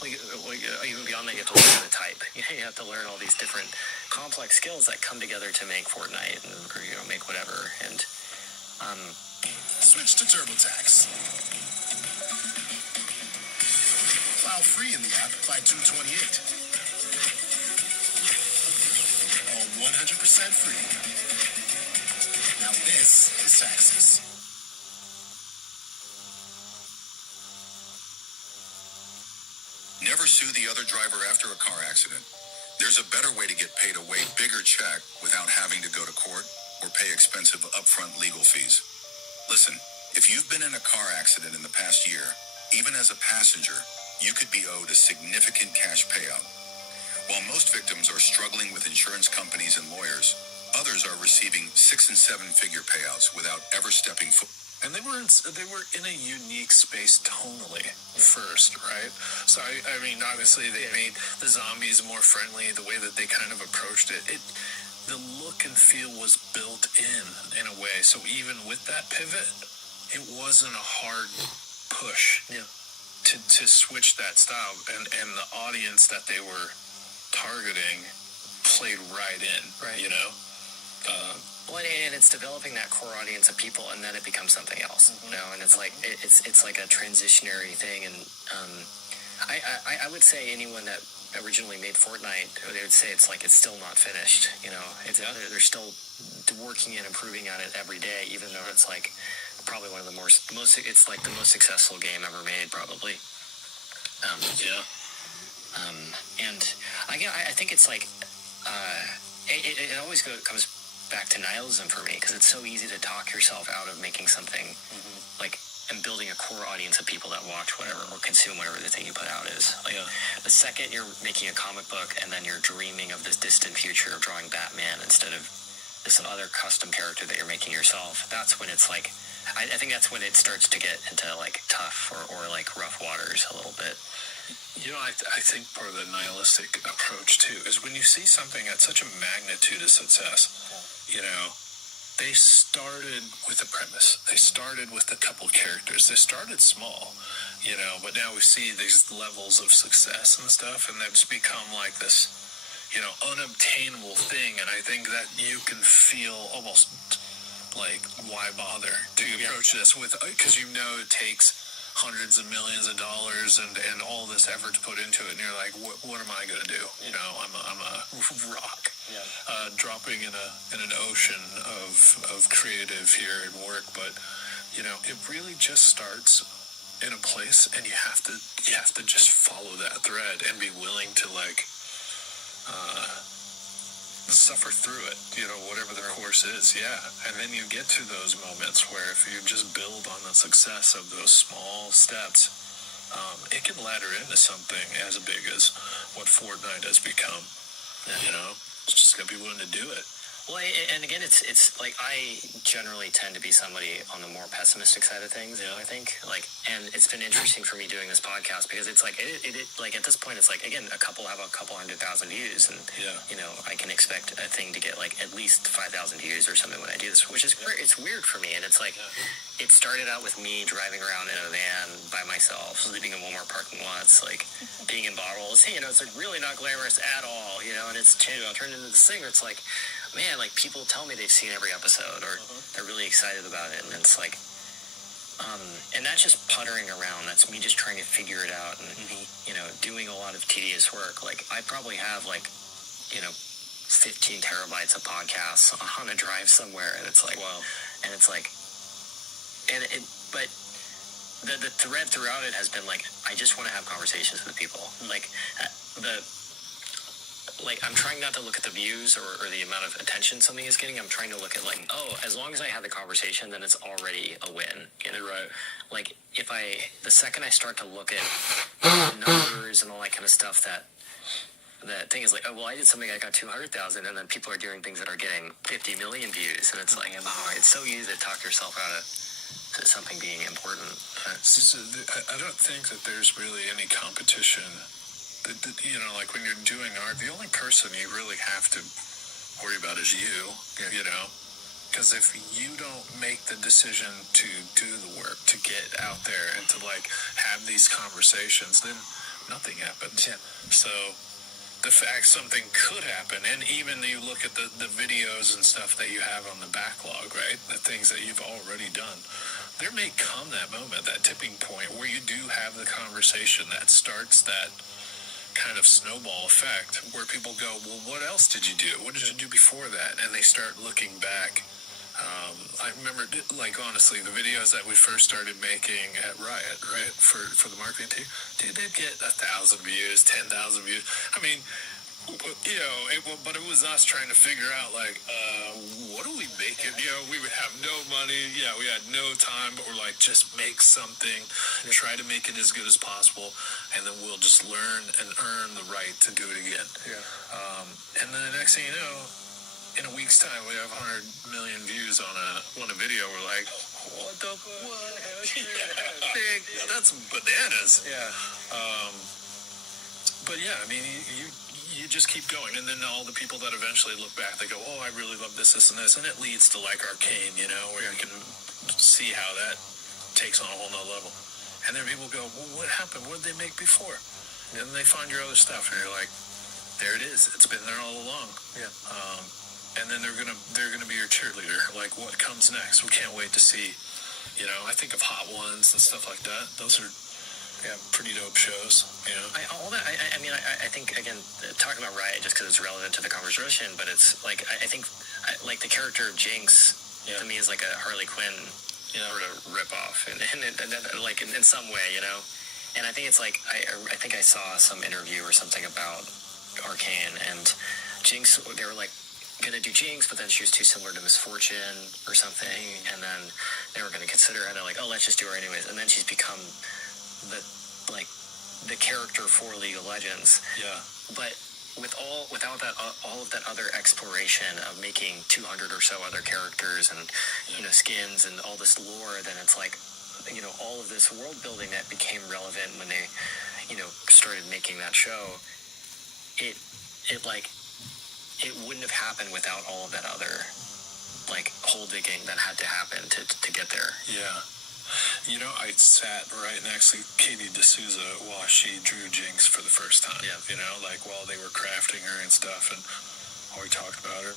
even beyond that, you have to learn how to type. You have to learn all these different complex skills that come together to make Fortnite, and, or, you know, make whatever. And Switch to TurboTax. File free in the app by 228. All 100% free. Now this is taxes. Never sue the other driver after a car accident. There's a better way to get paid a way bigger check without having to go to court or pay expensive upfront legal fees. Listen, if you've been in a car accident in the past year, even as a passenger, you could be owed a significant cash payout. While most victims are struggling with insurance companies and lawyers, others are receiving 6- and 7-figure payouts without ever stepping foot. And they were in a unique space tonally first, right? So I mean, obviously they made the zombies more friendly. The way that they kind of approached it, the look and feel was built in a way. So even with that pivot, it wasn't a hard push to switch that style, and the audience that they were targeting played right in, Right. you know. well, and it's developing that core audience of people, and then it becomes something else, you know. And it's like it's like a transitionary thing. And I would say anyone that originally made Fortnite, they would say it's like it's still not finished, you know. They're still working and improving on it every day, even though it's like probably one of the most it's like the most successful game ever made, probably. And I think it's like it always comes back to nihilism for me, because it's so easy to talk yourself out of making something like, and building a core audience of people that watch whatever or consume whatever the thing you put out is. Like, the second you're making a comic book and then you're dreaming of this distant future of drawing Batman instead of this other custom character that you're making yourself, that's when it's like, I think that's when it starts to get into like tough or like rough waters a little bit. You know, I think part of the nihilistic approach, too, is when you see something at such a magnitude of success, you know, they started with a premise. They started with a couple characters. They started small, you know, but now we see these levels of success and stuff, and it's become like this, you know, unobtainable thing. And I think that you can feel almost like, why bother to approach this with, because you know it takes hundreds of millions of dollars and all this effort to put into it, and you're like, what am I going to do? You know, I'm a rock dropping in an ocean of creative here and work, but you know, it really just starts in a place, and you have to just follow that thread and be willing to like suffer through it, you know, whatever the course is, and then you get to those moments where if you just build on the success of those small steps, it can ladder into something as big as what Fortnite has become. You know, it's just gotta be willing to do it. Well, and again, it's like I generally tend to be somebody on the more pessimistic side of things. I think, like, and it's been interesting for me doing this podcast, because it's like it like at this point, it's like, again, have a couple 100,000 views, and you know, I can expect a thing to get like at least 5,000 views or something when I do this, which is it's weird for me. And it's like it started out with me driving around in a van by myself, sleeping in Walmart parking lots, like being in bottles. You know, it's like really not glamorous at all. You know, and it's turned into this thing where it's like, man, like people tell me they've seen every episode, or they're really excited about it, and it's like, And that's just puttering around. That's me just trying to figure it out and, doing a lot of tedious work. Like, I probably have, 15 terabytes of podcasts on a drive somewhere. And it's like, Wow. And it's like, but the thread throughout it has been like, I just want to have conversations with people. I'm trying not to look at the views or the amount of attention something is getting. I'm trying to look at as long as I have the conversation, then it's already a win. Right. Like the second I start to look at numbers and all that kind of stuff, that the thing is like, oh, well, I did something, I got 200,000, and then people are doing things that are getting 50 million views, and it's like, it's so easy to talk yourself out of something being important. So I don't think that there's really any competition. Like when you're doing art, the only person you really have to worry about is you, because if you don't make the decision to do the work, to get out there and to have these conversations, then nothing happens. Yeah. So the fact something could happen, and even you look at the videos and stuff that you have on the backlog, right? The things that you've already done. There may come that moment, that tipping point where you do have the conversation that starts that kind of snowball effect where people go, well, what else did you do? What did you do before that? And they start looking back. I remember, honestly, the videos that we first started making at Riot, right, for the marketing team, dude, they'd get 1,000 views, 10,000 views. I mean, but it was us trying to figure out, what do we make it? We would have no money. Yeah, we had no time, but we're like, just make something, try to make it as good as possible, and then we'll just learn and earn the right to do it again. Yeah. And then the next thing you know, in a week's time, we have 100 million views on a video. We're like, what the fuck? That's bananas. Yeah. But yeah, I mean, you just keep going, and then all the people that eventually look back, they go, oh, I really love this, and this, and it leads to Arcane, where you can see how that takes on a whole nother level. And then people go, well, what happened? What did they make before? And then they find your other stuff, and you're like, there it is. It's been there all along. Yeah. And then they're gonna be your cheerleader. Like, what comes next? We can't wait to see. I think of Hot Ones and stuff like that. Those are pretty dope shows. I think, again, talking about Riot just because it's relevant to the conversation, but it's I think the character of Jinx to me is like a Harley Quinn sort of ripoff, and in some way, And I think it's I think I saw some interview or something about Arcane, and Jinx, they were gonna do Jinx, but then she was too similar to Miss Fortune or something, and then they were gonna consider her, and they're like, oh, let's just do her anyways, and then she's become the character for League of Legends. Yeah. But without all of that other exploration of making 200 or so other characters and skins and all this lore, then it's all of this world building that became relevant when they started making that show. It wouldn't have happened without all of that other hole digging that had to happen to get there. Yeah. I sat right next to Katie D'Souza while she drew Jinx for the first time. Yeah. While they were crafting her and stuff, and while we talked about her.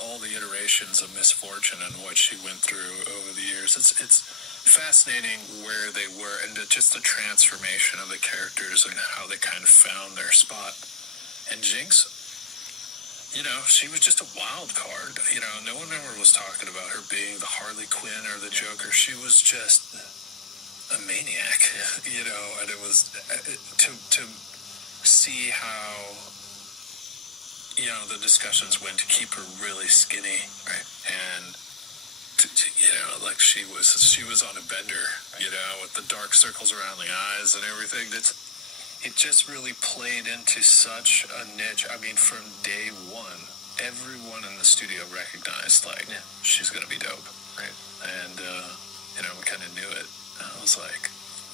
All the iterations of Miss Fortune and what she went through over the years. It's fascinating where they were and just the transformation of the characters and how they kind of found their spot. And Jinx, she was just a wild card. No one ever was talking about her being the Harley Quinn or the Joker. She was just a maniac, and it was to see how the discussions went to keep her really skinny, right? And she was on a bender, with the dark circles around the eyes and everything. It just really played into such a niche. I mean, from day one, everyone in the studio recognized she's gonna be dope, right? And we kind of knew it. I was like,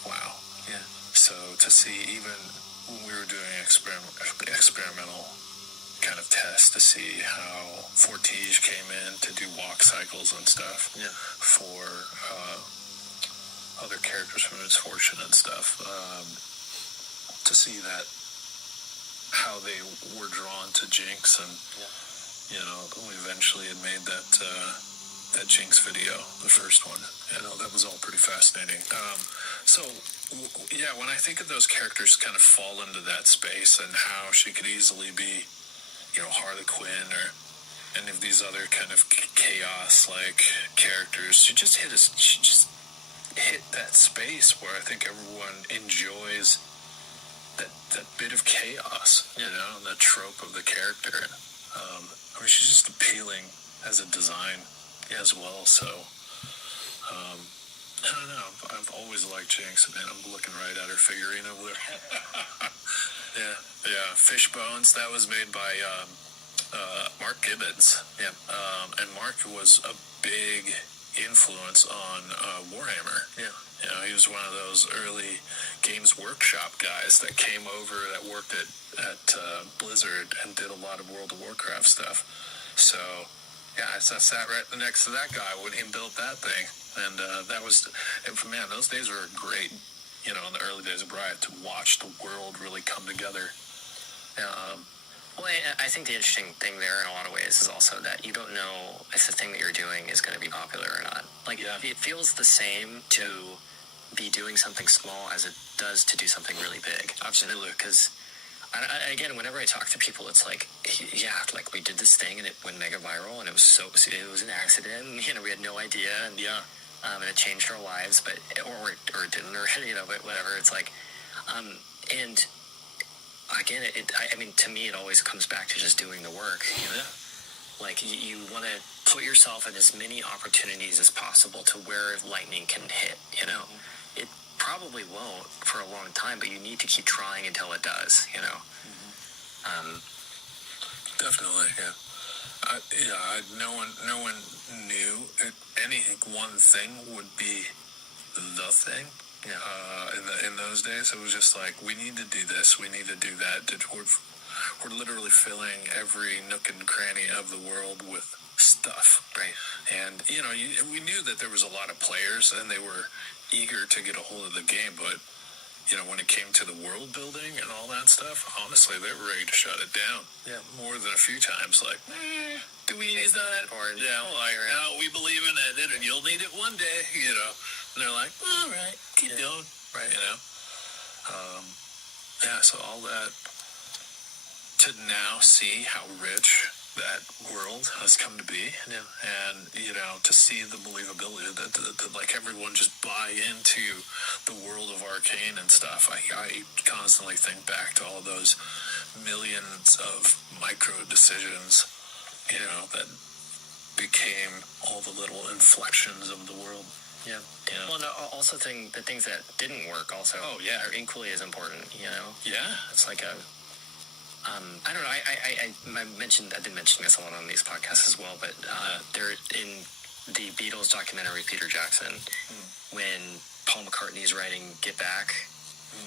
wow, yeah. So to see, even when we were doing experimental kind of test to see how Fortige came in to do walk cycles and stuff for other characters from Misfortune and stuff, to see that how they were drawn to Jinx, and you know, we eventually had made that Jinx video, the first one. You know, that was all pretty fascinating. So yeah, when I think of those characters kind of fall into that space and how she could easily be, you know, Harley Quinn or any of these other kind of chaos like characters, she just hit that space where I think everyone enjoys that bit of chaos, you know, and the trope of the character. I mean, she's just appealing as a design as well. So, I don't know. I've always liked Jinx, man. I'm looking right at her figurine over there. yeah. Fishbones. That was made by Mark Gibbons. Yeah. And Mark was a big influence on Warhammer. Yeah. You know, he was one of those early Games Workshop guys that came over, that worked at Blizzard and did a lot of World of Warcraft stuff. So, yeah, I sat right next to that guy when he built that thing. And that was, man, those days were great, you know, in the early days of Riot, to watch the world really come together. Well, I think the interesting thing there in a lot of ways is also that you don't know if the thing that you're doing is going to be popular or not. Like, it feels the same to be doing something small as it does to do something really big. Absolutely. Because, again, whenever I talk to people, it's like, yeah, like we did this thing and it went mega viral and it was an accident. And, you know, we had no idea. And, and it changed our lives, but, or it didn't, or, you know, but whatever. It's like, and again, I mean, to me, it always comes back to just doing the work, you know? Like, you want to put yourself in as many opportunities as possible to where lightning can hit, you know? It probably won't for a long time, but you need to keep trying until it does, you know? Definitely, yeah. No one knew any one thing would be the thing. In those days, it was just like, we need to do this, we need to do that. We're literally filling every nook and cranny of the world with stuff, right? And you know, we knew that there was a lot of players, and they were eager to get a hold of the game. But you know, when it came to the world building and all that stuff, honestly, they were ready to shut it down. Yeah, more than a few times. Like, do we need that? Or no, we believe in it, and you'll need it one day. You know. And they're like, all right, keep going. Right, you know? So all that, to now see how rich that world has come to be, and, you know, to see the believability that like, everyone just buy into the world of Arcane and stuff. I constantly think back to all those millions of micro decisions, you know, that became all the little inflections of the world. Yeah. Well, also the things that didn't work also are equally as important, you know? Yeah. It's like I don't know, I did mention this a lot on these podcasts as well, but they're in the Beatles documentary, Peter Jackson, when Paul McCartney's writing Get Back,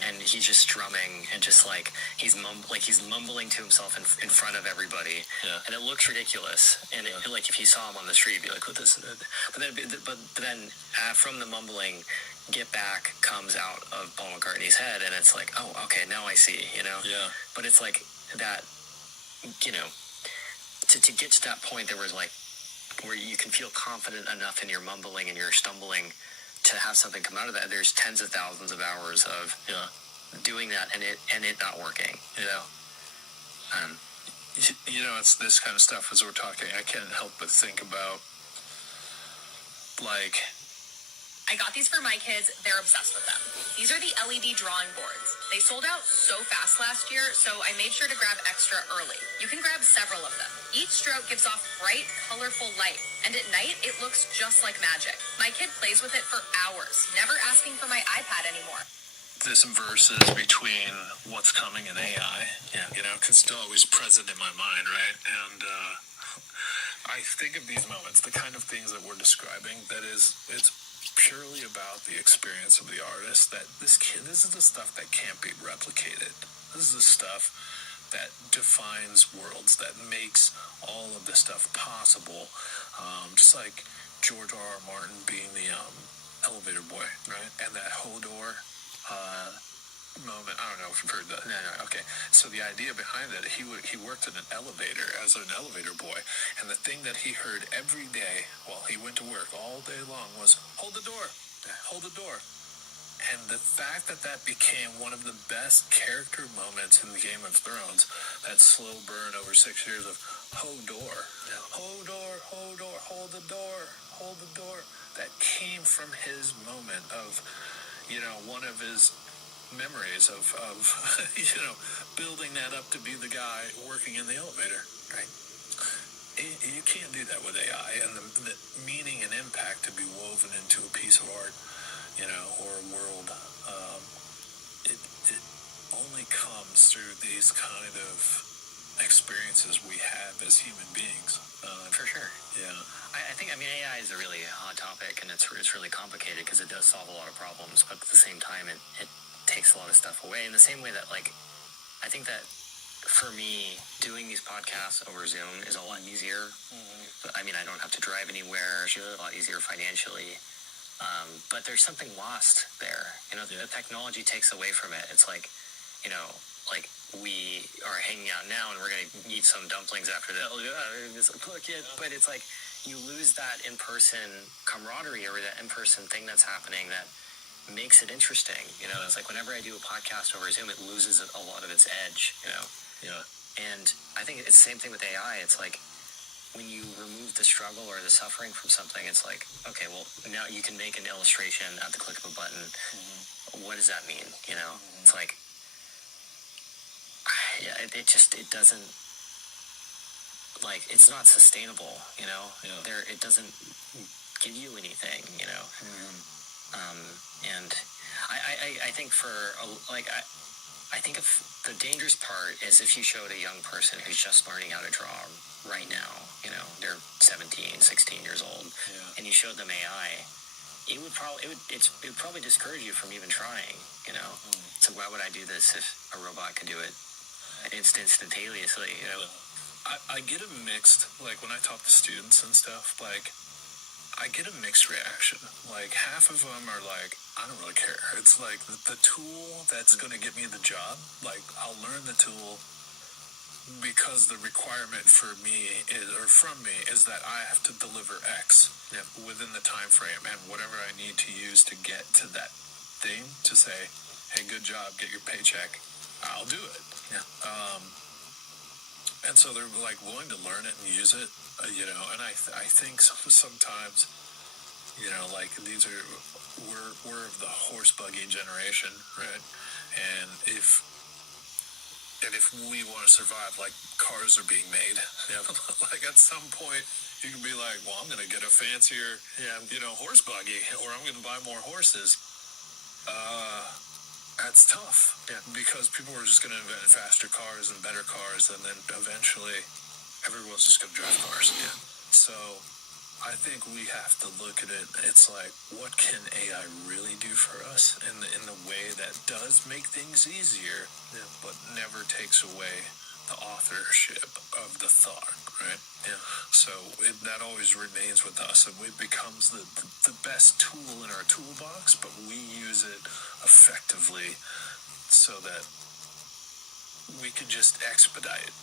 and he's just strumming and just like he's mumbling to himself in front of everybody, and it looks ridiculous. And it, like if you saw him on the street, you'd be like, "What this?" But then from the mumbling, Get Back comes out of Paul McCartney's head, and it's like, oh, okay, now I see, you know. Yeah. But it's like that, you know, to get to that point, there was like where you can feel confident enough in your mumbling and your stumbling to have something come out of that. There's tens of thousands of hours of doing that and it not working, you know. You know, it's this kind of stuff as we're talking. I can't help but think about, like, I got these for my kids. They're obsessed with them. These are the LED drawing boards. They sold out so fast last year, so I made sure to grab extra early. You can grab several of them. Each stroke gives off bright, colorful light, and at night, it looks just like magic. My kid plays with it for hours, never asking for my iPad anymore. This versus between what's coming in AI, you know, it's still always present in my mind, right? And I think of these moments, the kind of things that we're describing, that is, it's purely about the experience of the artist. That this is the stuff that can't be replicated. This is the stuff that defines worlds, that makes all of this stuff possible. Just like George R. R. Martin being the elevator boy, right? And that Hodor moment. I don't know if you've heard that. No. Okay. So the idea behind it, he worked in an elevator as an elevator boy, and the thing that he heard every day while he went to work all day long was, "Hold the door, hold the door." And the fact that that became one of the best character moments in the Game of Thrones, that slow burn over 6 years of Hodor, Hodor, Hodor, hold the door, hold the door, that came from his moment of, one of his memories of building that up to be the guy working in the elevator, right? You can't do that with AI, and the meaning and impact to be woven into a piece of art, or a world, it only comes through these kind of experiences we have as human beings. For sure. Yeah. I think, AI is a really hot topic, and it's really complicated because it does solve a lot of problems, but at the same time, it takes a lot of stuff away in the same way that, I think that for me, doing these podcasts over Zoom is a lot easier. But, I don't have to drive anywhere. It's a lot easier financially. But there's something lost there. The technology takes away from it. It's we are hanging out now and we're going to eat some dumplings after that. But it's you lose that in-person camaraderie or that in-person thing that's happening that makes it interesting. It's whenever I do a podcast over Zoom, it loses a lot of its edge, Yeah. And I think it's the same thing with AI. It's when you remove the struggle or the suffering from something, it's okay, well, now you can make an illustration at the click of a button. What does that mean? It's it doesn't, it's not sustainable, it doesn't give you anything, and I think I think if the dangerous part is if you showed a young person who's just learning how to draw right now, they're 17, 16 years old, and you showed them AI, it would probably discourage you from even trying, So why would I do this if a robot could do it instantaneously, I get a mixed, when I talk to students and stuff, I get a mixed reaction. Half of them are I don't really care. It's the tool that's going to get me the job. I'll learn the tool because the requirement from me is that I have to deliver X within the time frame, and whatever I need to use to get to that thing to say, hey, good job, get your paycheck, I'll do it. Yeah. And so they're willing to learn it and use it, and I think sometimes, these are, we're of the horse buggy generation, right? And if we want to survive, cars are being made, at some point you can be well, I'm going to get a fancier, horse buggy, or I'm going to buy more horses. That's tough, because people are just going to invent faster cars and better cars, and then eventually everyone's just going to drive cars. Yeah. So I think we have to look at it. It's what can AI really do for us in the way that does make things easier, but never takes away the authorship of the thought, right? Yeah. So that always remains with us, and it becomes the best tool in our toolbox, but we use it effectively so that we can just expedite,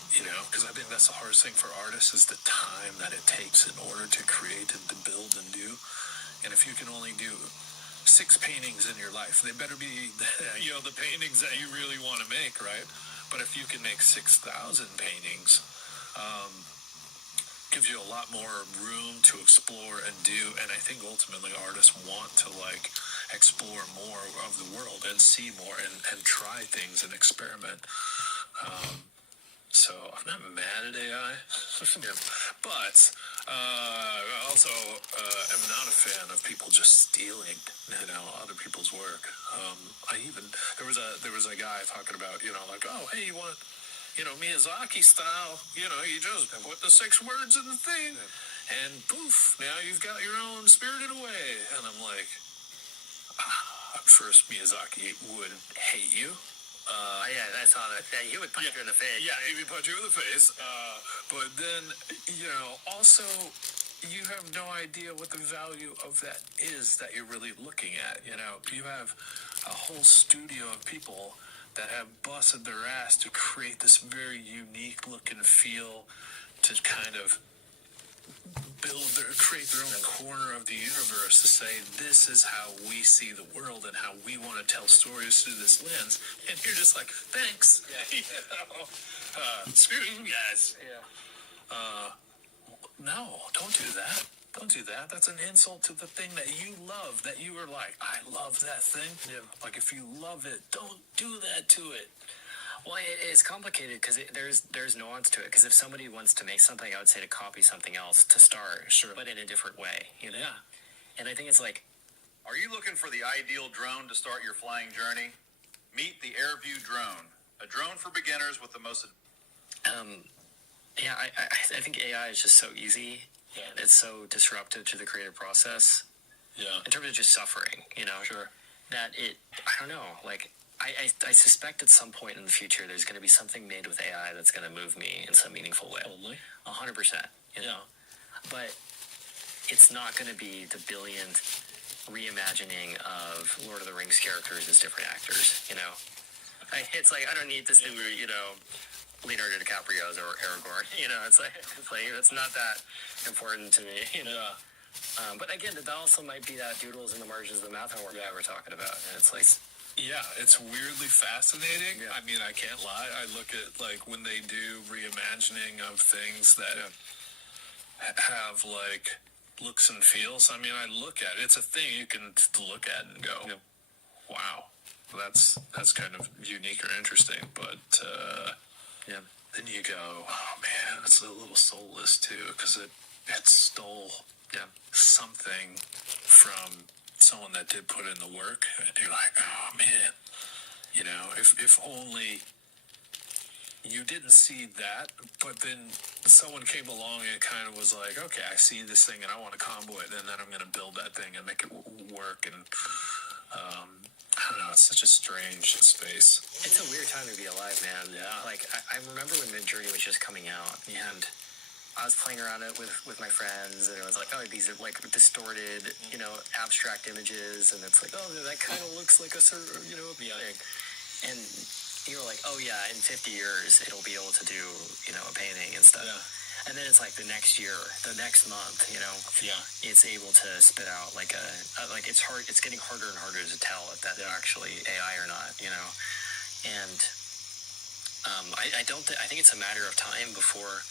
because I think that's the hardest thing for artists is the time that it takes in order to create and to build and do. And if you can only do 6 paintings in your life, they better be, the paintings that you really want to make, right? But if you can make 6,000 paintings, gives you a lot more room to explore and do. And I think ultimately artists want to explore more of the world and see more and try things and experiment. So I'm not mad at AI, but also am not a fan of people just stealing, other people's work. There was a guy talking about, oh, hey, you want, Miyazaki style, you just put the 6 words in the thing, and poof, now you've got your own Spirited Away. And I'm first, Miyazaki would hate you. Yeah, I saw that. Yeah, he would punch you in the face. Yeah, he would punch you in the face. But then, also, you have no idea what the value of that is that you're really looking at. You have a whole studio of people that have busted their ass to create this very unique look and feel to kind of create their own corner of the universe to say, this is how we see the world and how we want to tell stories through this lens. And you're just like, thanks. Yeah. Screw you guys. Yeah. No, don't do that. Don't do that. That's an insult to the thing that you love, that you were like, I love that thing. Yeah. Like, if you love it, don't do that to it. Well, it's complicated because there's nuance to it. Because if somebody wants to make something, I would say to copy something else to start, Sure. but in a different way. Yeah. And I think it's like, Are you looking for the ideal drone to start your flying journey? Meet the AirView drone, a drone for beginners with the most. yeah, I think AI is just so easy. Yeah. It's so disruptive to the creative process Yeah. in terms of just suffering. Sure. That I don't know. Like, I suspect at some point in the future there's going to be something made with AI that's going to move me in some meaningful way. Totally. 100%. But it's not going to be the billionth reimagining of Lord of the Rings characters as different actors. It's like, I don't need this new, Leonardo DiCaprio's or Aragorn. It's like it's not that important to me. But again, that also might be that doodles in the margins of the math homework that we're talking about. And it's like, Yeah, it's weirdly fascinating. Yeah. I mean, I can't lie. I look at, like, when they do reimagining of things that have, like, looks and feels. I mean, I look at it. It's a thing you can look at and go, wow, that's kind of unique or interesting. But then you go, oh, man, it's a little soulless, too, because it stole something from someone that did put in the work, and you're like, oh man, if only you didn't see that, but then someone came along and kind of was like, okay, I see this thing and I want to combo it, and then I'm going to build that thing and make it work. And I don't know, it's such a strange space. it's a weird time to be alive, man. Yeah. Like, I remember when Midjourney was just coming out, and I was playing around it with my friends, and it was like, oh, these are like distorted, abstract images, and it's like, oh, that kind of looks like a certain, thing. And you were like, oh yeah, in 50 years it'll be able to do, a painting and stuff. Yeah. And then it's like the next year, the next month, it's able to spit out like it's hard. It's getting harder and harder to tell if that's actually AI or not, And I don't. I think it's a matter of time before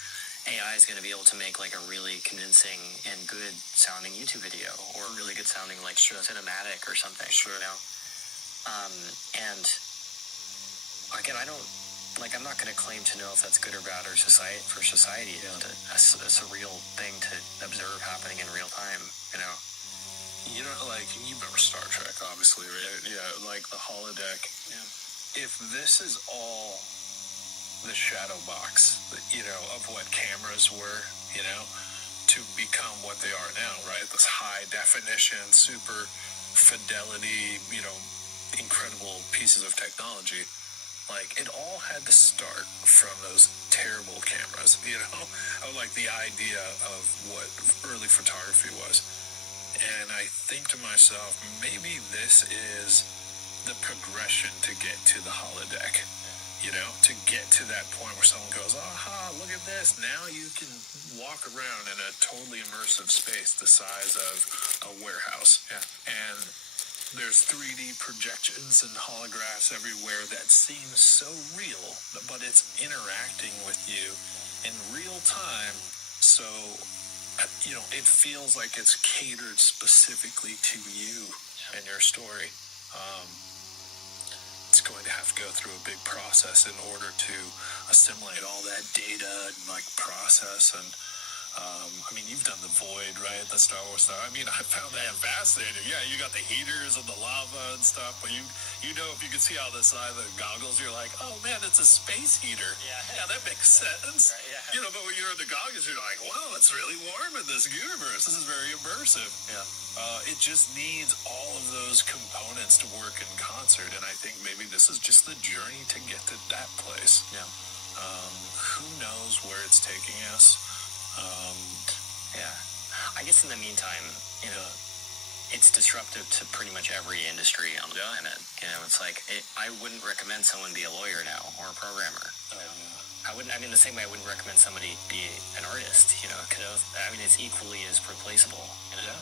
AI is going to be able to make like a really convincing and good sounding YouTube video, or a really good sounding like cinematic or something. Sure. And again, I'm not going to claim to know if that's good or bad or for society. A surreal thing to observe happening in real time. Like, you remember Star Trek, obviously, right? Yeah, like the holodeck. Yeah. If this is all the shadow box, of what cameras were, to become what they are now, right? This high definition, super fidelity, incredible pieces of technology. Like, it all had to start from those terrible cameras, of like the idea of what early photography was. And I think to myself, maybe this is the progression to get to the holodeck, to get to that point where someone goes, aha, look at this. Now you can walk around in a totally immersive space the size of a warehouse. Yeah. And there's 3D projections and holographs everywhere that seem so real, but it's interacting with you in real time. So, it feels like it's catered specifically to you and your story. It's going to have to go through a big process in order to assimilate all that data and like process. And you've done the Void, right? The Star Wars stuff. I found that fascinating. Yeah, you got the heaters and the lava and stuff, but you You know, if you can see out the side of the goggles, you're like, oh man, it's a space heater. Yeah, that makes sense. Right, yeah. You know, but when you're in the goggles, you're like, wow, it's really warm in this universe. This is very immersive. Yeah. It just needs all of those components to work in concert, and I think maybe this is just the journey to get to that place. Yeah. Who knows where it's taking us? Yeah. I guess in the meantime, you know, it's disruptive to pretty much every industry on the planet. You know, it's like, I wouldn't recommend someone be a lawyer now or a programmer. I mean, the same way I wouldn't recommend somebody be an artist, you know, because, I mean, it's equally as replaceable, you know?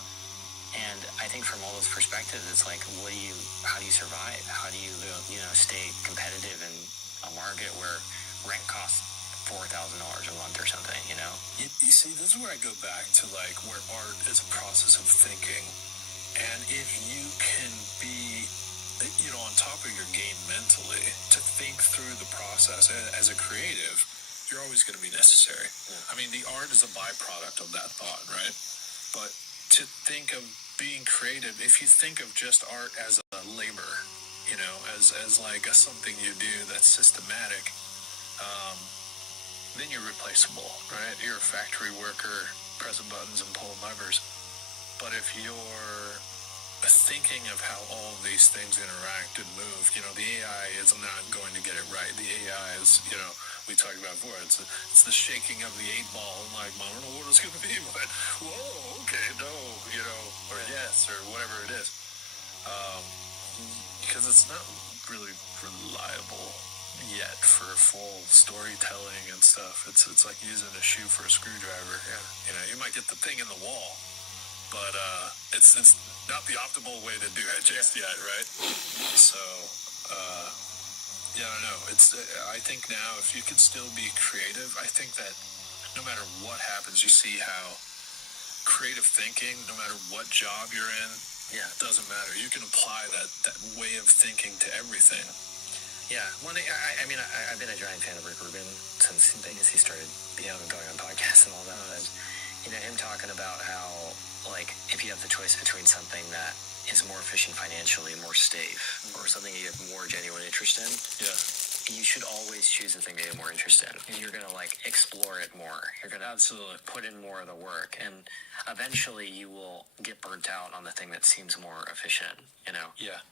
And I think from all those perspectives, it's like, how do you survive? How do you, you know, stay competitive in a market where rent costs $4,000 a month or something, you know? You see, this is where I go back to, like, where art is a process of thinking. And if you can be, you know, on top of your game mentally, to think through the process as a creative, you're always going to be necessary. I mean, the art is a byproduct of that thought, right? But to think of being creative, if you think of just art as a labor, you know, as like something you do that's systematic, then you're replaceable, right? You're a factory worker, pressing buttons and pulling levers. But if you're thinking of how all of these things interact and move, you know, the AI is not going to get it right. The AI is, you know, we talked about before, it's the shaking of the 8-ball, and like, I don't know what it's going to be, but whoa, okay, no, you know, or yes, or whatever it is. Because it's not really reliable yet for full storytelling and stuff. It's like using a shoe for a screwdriver. Yeah, you know, you might get the thing in the wall, but it's not the optimal way to do it just yet, right? So, yeah, I don't know. I think now, if you can still be creative, I think that no matter what happens, you see how creative thinking, no matter what job you're in, it doesn't matter. You can apply that way of thinking to everything. Yeah, well, I mean, I've been a giant fan of Rick Rubin since he started, you know, going on podcasts and all that. And, you know, him talking about how, like, if you have the choice between something that is more efficient financially, more safe, or something you have more genuine interest in, you should always choose the thing that you have more interest in. And you're going to, like, explore it more. You're going to absolutely put in more of the work. And eventually you will get burnt out on the thing that seems more efficient, you know? Yeah.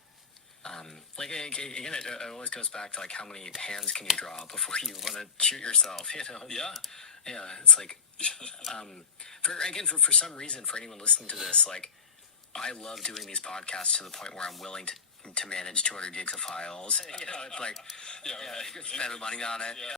Like, again, it always goes back to, like, how many hands can you draw before you want to shoot yourself, you know? Yeah, it's like, for some reason, for anyone listening to this, like, I love doing these podcasts to the point where I'm willing to manage 200 gigs of files, you know, it's like, spend money on it.